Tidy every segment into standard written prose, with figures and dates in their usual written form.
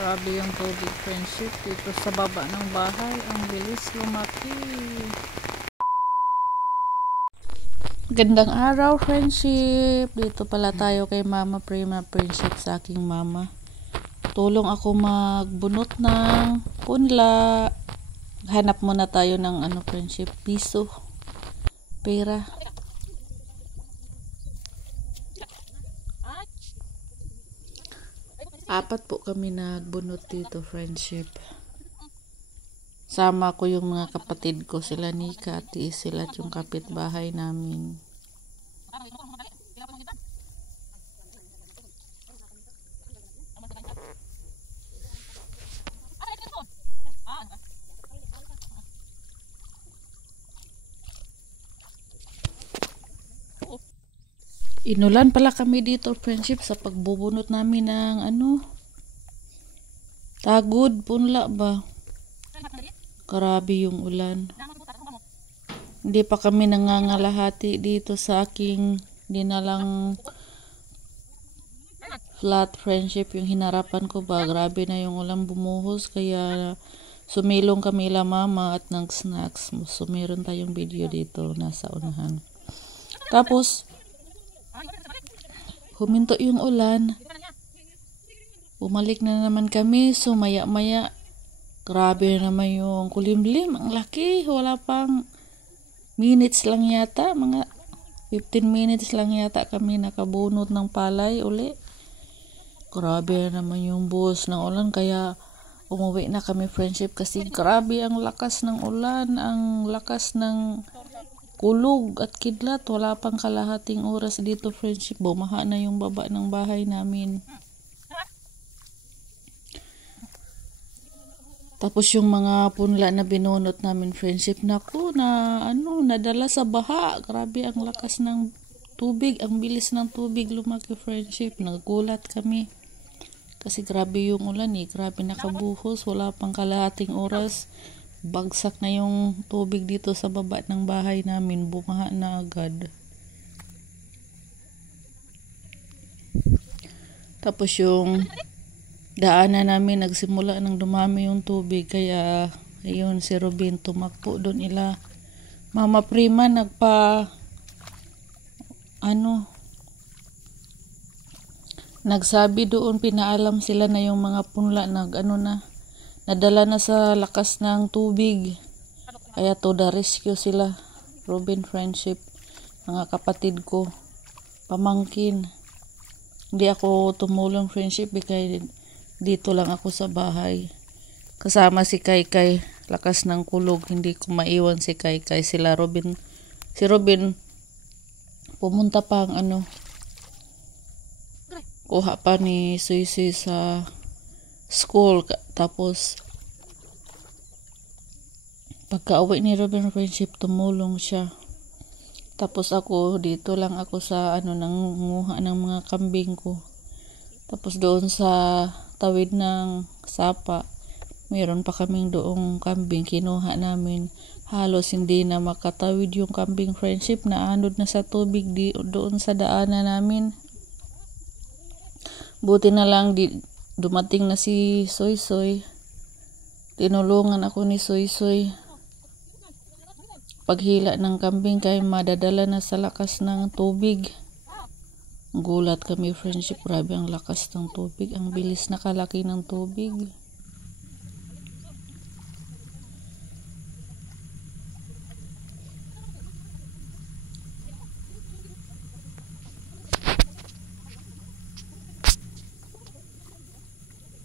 Grabe yung tubig, friendship, dito sa baba ng bahay. Ang bilis lumaki. Gandang araw, friendship. Dito pala tayo kay Mama Prima, friendship, sa aking mama. Tulong ako magbunot ng punla. Hanap muna tayo ng friendship, piso, pera. Apat po kami nagbunot dito, friendship. Sama ko yung mga kapatid ko, sila Nika at sila at yung kapitbahay namin. Inulan pala kami dito, friendship, sa pagbubunot namin ng tagod, punla ba? Grabe yung ulan. Hindi pa kami nangangalahati dito sa aking dinalang flat, friendship, yung hinarapan ko ba. Grabe na yung ulan bumuhos, kaya sumilong kami la mama at ng snacks. So meron tayong video dito nasa unahan. Tapos huminto yung ulan. Bumalik na naman kami. So maya-maya, grabe naman yung kulimlim. Ang laki. Wala pang minutes lang yata. Mga 15 minutes lang yata kami nakabunot ng palay uli. Grabe naman yung buhos ng ulan. Kaya umuwi na kami, friendship. Kasi grabe ang lakas ng ulan. Ang lakas ng kulog at kidlat. Wala pang kalahating oras dito, friendship. Bumaha na yung baba ng bahay namin. Tapos yung mga punla na binunot namin, friendship, naku, nadala sa baha. Grabe ang lakas ng tubig. Ang bilis ng tubig lumaki, friendship. Nagulat kami. Kasi grabe yung ulan eh. Grabe nakabuhos. Wala pang kalahating oras. Bagsak na yung tubig dito sa baba ng bahay namin. Bumaha na agad. Tapos yung daanan namin, nagsimula nang dumami yung tubig. Kaya ayun, si Robin tumakbo doon ila Mama Prima nagsabi doon, pinaalam sila na yung mga punla nadala na sa lakas ng tubig. Kaya to the rescue sila. Robin, friendship, mga kapatid ko, pamangkin. Hindi ako tumulong, friendship, kaya dito lang ako sa bahay. Kasama si Kaykay. Lakas ng kulog, hindi ko maiwan si Kaykay. Si Robin, pumunta pa ang kuha pa ni Suisi sa school. Tapos pagka-uwi ni Robin, friendship, tumulong siya. Tapos ako dito lang ako sa nangunguha ng mga kambing ko. Tapos doon sa tawid ng sapa, mayroon pa kaming doong kambing kinuha namin. Halos hindi na makatawid yung kambing, friendship, na anod na sa tubig doon sa daanan namin. Buti na lang dumating na si Soy. Tinulungan ako ni Soy paghila ng kambing kaya madadala na sa lakas ng tubig. Gulat kami, friendship. Grabe ang lakas ng tubig. Ang bilis nakalaki ng tubig.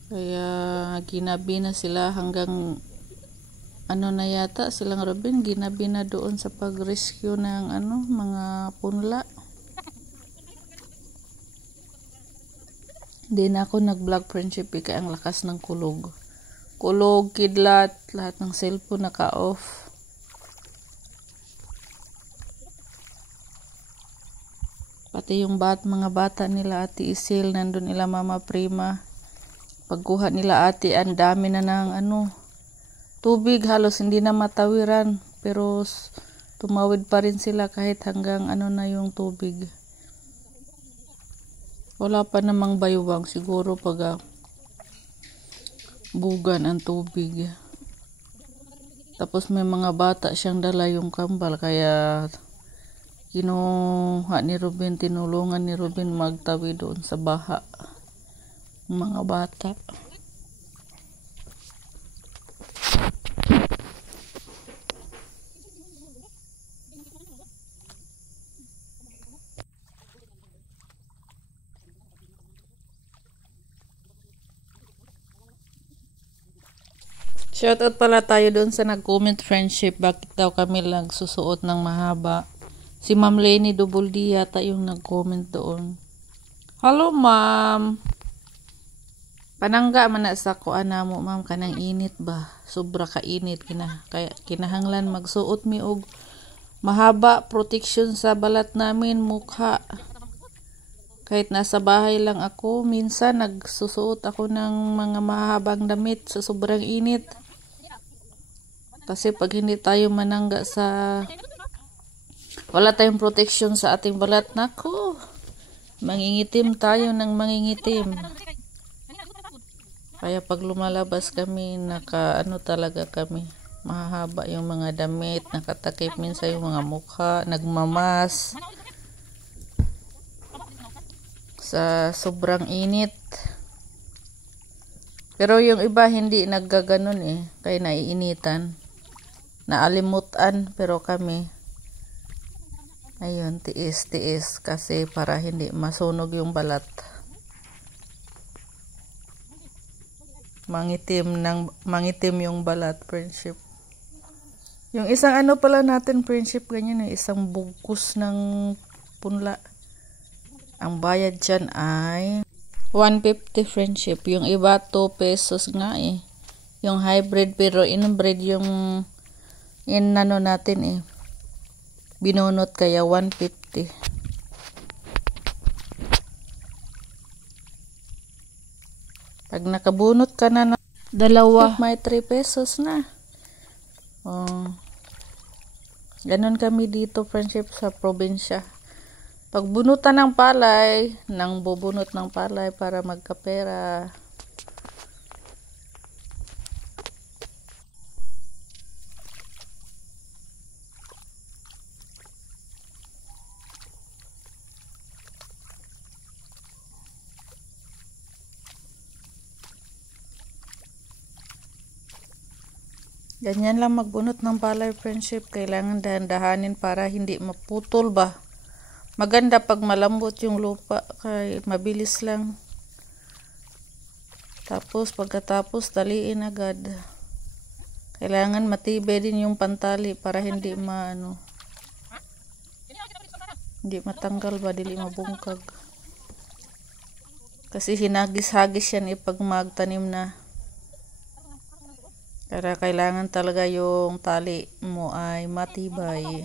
Kaya ginabi na sila hanggang na yata silang Robin, ginabi na doon sa pag-rescue ng mga punla. Hindi na ako nag-vlog, friendship, kaya ang lakas ng kulog, kidlat, lahat ng cellphone naka-off. Pati yung mga bata nila Ate Isil, nandun nila Mama Prima. Pagkuha nila ate, ang dami na ng tubig, halos hindi na matawiran, pero tumawid pa rin sila kahit hanggang na yung tubig. Wala pa namang baywang, siguro pag bugan ang tubig. Tapos may mga bata siyang dala yung kambal, kaya kinuha ni Ruben, tinulungan ni Ruben magtawi doon sa baha mga bata. Shoutout pala tayo doon sa nag-comment friendship, bakit daw kami lang susuot ng mahaba. Si Ma'am Lenny Dubuldi yata yung nag-comment doon. Hello ma'am. Panangga man na sa kuan namo ma'am, kanang init ba? Sobra ka init kaya kinahanglan magsuot mi og mahaba protection sa balat namin, mukha. Kahit nasa bahay lang ako, minsan nagsusuot ako ng mga mahabang damit sa sobrang init. Kasi pag hindi tayo manangga wala tayong protection sa ating balat, nako, mangingitim tayo ng mangingitim. Kaya pag lumalabas kami, talaga kami, mahaba yung mga damit, nakatakip minsan yung mga mukha, nagmamas sa sobrang init. Pero yung iba hindi naggaganon kaya naiinitan, naalimutan. Pero kami, ayun, tiis kasi para hindi masunog yung balat. Mangitim yung balat, friendship. Yung isang pala natin, friendship, ganyan isang bugkus ng punla. Ang bayad dyan ay 150, friendship. Yung iba 2 pesos nga yung hybrid, pero inbred yung natin binunot, kaya 150. Pag nakabunot ka na dalawa, may 3 pesos na. Ganon kami dito, friendship, sa probinsya. Pag bunutan ng palay, bubunot ng palay para magkapera. Ganyan lang magbunot ng palay, friendship. Kailangan dahan-dahanin para hindi maputol ba. Maganda pag malambot yung lupa, kay mabilis lang. Tapos pagkatapos taliin agad. Kailangan matibay din yung pantali para hindi hindi matanggal ba, dili mabungkag. Kasi hinagis-hagis yan pag magtanim na. Kaya kailangan talaga yung tali mo ay matibay.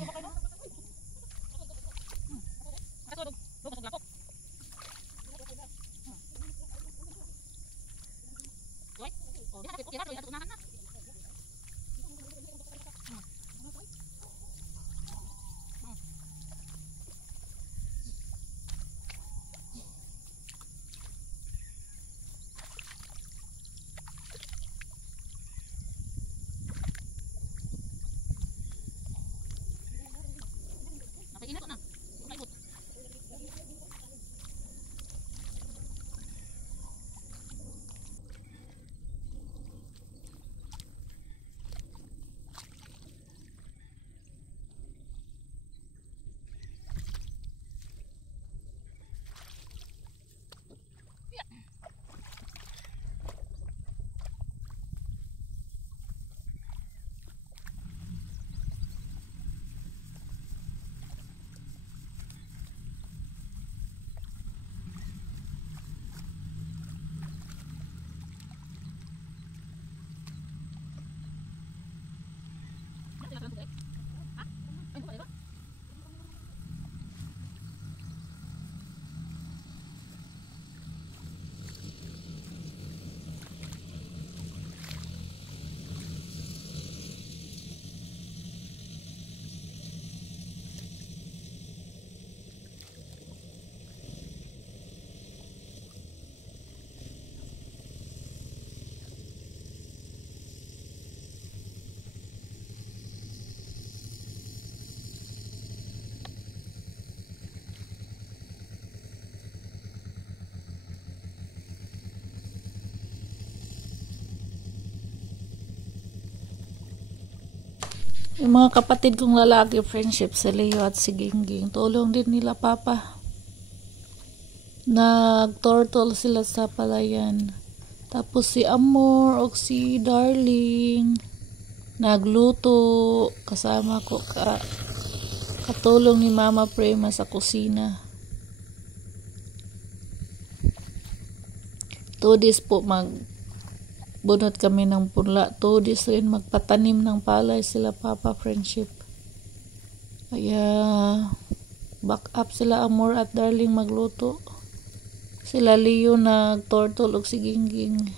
Yung mga kapatid kong lalaki, friendship, si Leo at si Gingging, tulong din nila papa. Nag-turtle sila sa palayan. Tapos si Amor o si Darling nagluto kasama ko katulong ni Mama Prema sa kusina. 2 days po magbunot kami ng punla. 2 days rin magpatanim ng palay sila papa, friendship. Kaya back up sila Amor at Darling magluto. Sila Leo nag-turtle og si Gingging.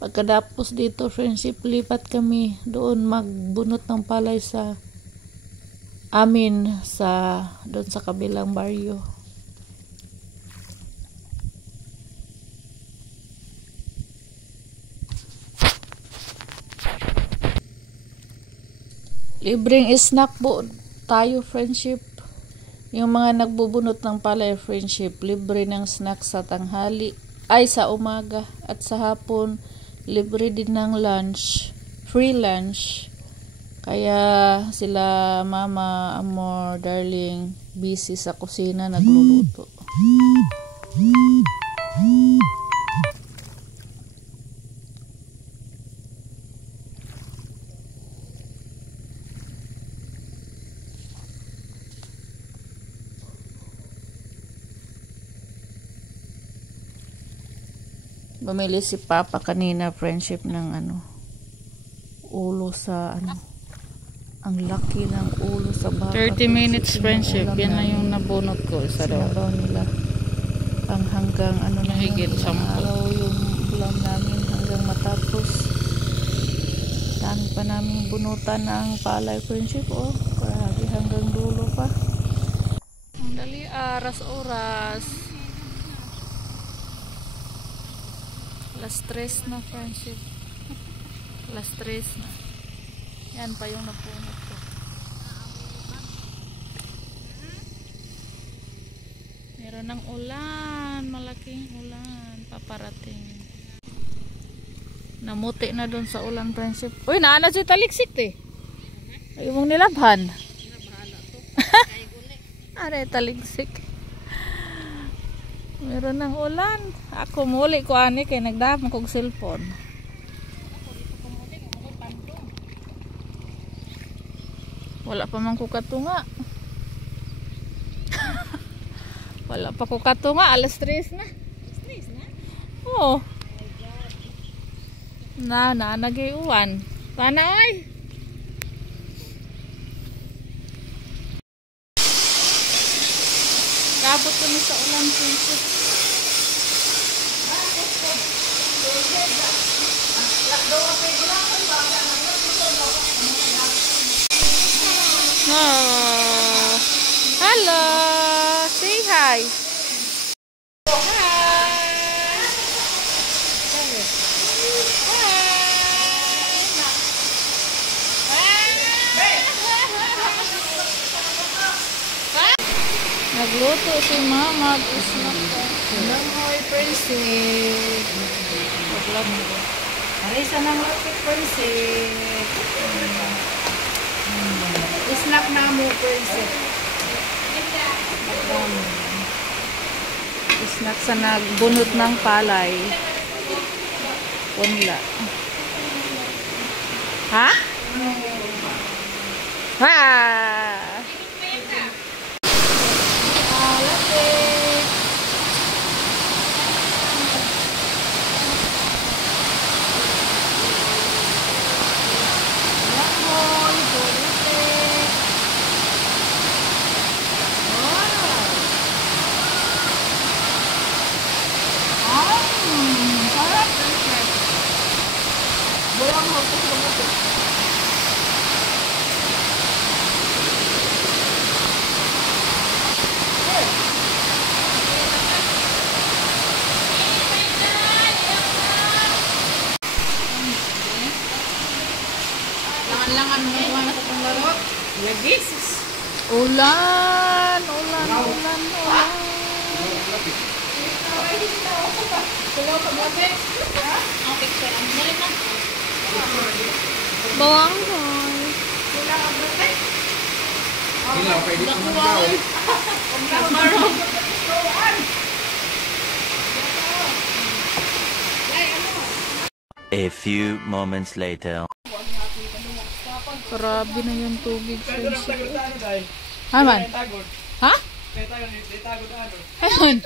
Pagkadapos dito, friendship, lipat kami doon magbunot ng palay sa amin doon sa kabilang baryo. Libreng snack po tayo, friendship. Yung mga nagbubunot ng palay, friendship, libre ng snack sa tanghali, sa umaga at sa hapon, libre din ng lunch, free lunch. Kaya sila Mama, Amor, Darling, busy sa kusina nagluluto. Bumili si Papa kanina, friendship, ng ulo sa ang laki ng ulo sa baka. 30 minutes, friendship. Yan na yung nabunot ko. Isa daw nila. Hanggang na higit 10 araw yung ulam namin hanggang matapos. Dami pa namin bunutan ng palay, friendship. Oh, grabe, hanggang dulo pa. Ang dali, oras. Alas 3 na, friendship. Alas 3 na. Yan pa yung napunot ko. Meron ng ulan. Malaking ulan. Paparating. Namuti na dun sa ulan, friendship. Uy, naana si taliksik eh. Ayaw mong nilabhan. Are, taliksik. Meron ng ulan. Ako muli ko kay nagdahap kong cellphone. Wala pa man ko katunga. Wala pa ko katunga. Alas 3 na. Alas 3 na? Oo. Nagayuan. Sana ay. Kabot kami sa ulan, princess. Oh. Hello. Say hi. Nagluto si Mama. Langoy, princess. Marisa ng lapit, princess. Snack na mo, princess. Snack sa nagbunot ng palay. Punla. Ha? Ha? Langan mo naman ako kung laro. Lagis. Ulan. Bawang hoy. Hilaw, pwede ko magbaw. A few moments later. Grabe na yung tubig, friendship. Aman? Ha? Ayun.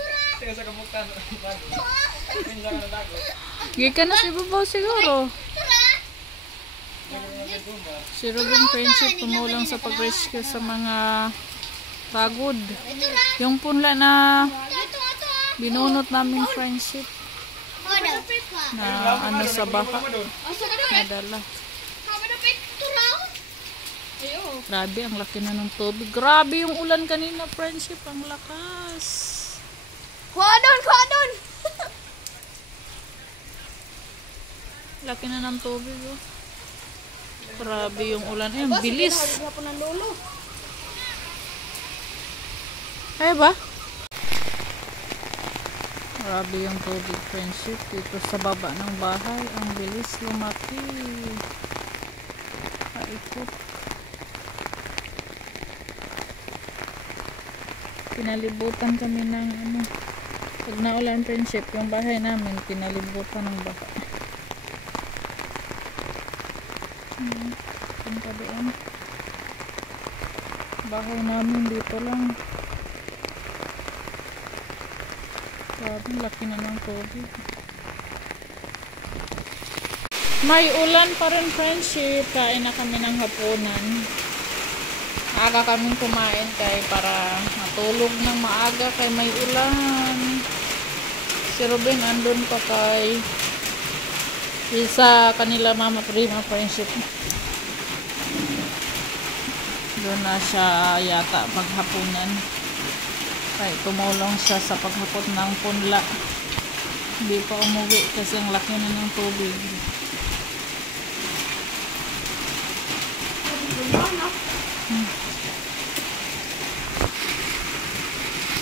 Gikan na sa ibabaw siguro. Si Robin, friendship, tumulong sa pag-rescue sa mga pagod. Yung punla na binunot namin, friendship, na ano sa baka nadala. Grabe, ang laki na ng tubig. Grabe yung ulan kanina, friendship, ang lakas. Kuha doon! Laki na ng tubig, oh. Grabe yung ulan. Ay, ang bilis. Ay ba? Grabe yung tubig, friendship. Dito sa baba ng bahay. Ang bilis lumaki. Paikot. Pinalibutan kami ng ano. Pag naulan, friendship, yung bahay namin, pinalibutan ng baha. Punta doon. Bahay namin dito lang. Grabe, laki na ng tubig. May ulan pa rin, friendship. Kain na kami ng hapunan. Aga kaming kumain kay para matulog ng maaga kay may ulan. Si Ruben andun pa kay sa kanila mama prima, friendship. Doon na siya yata paghapunan. Kaya tumulong siya sa paghapot ng punla. Hindi pa umuwi kasi ang laki na ng tubig.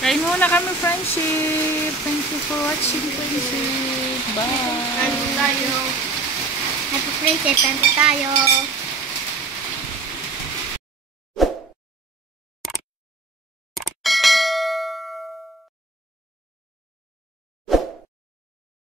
Kain muna kami, friendship. Thank you for watching, friendship. Bye. Tayo. Happy friendship, tayo.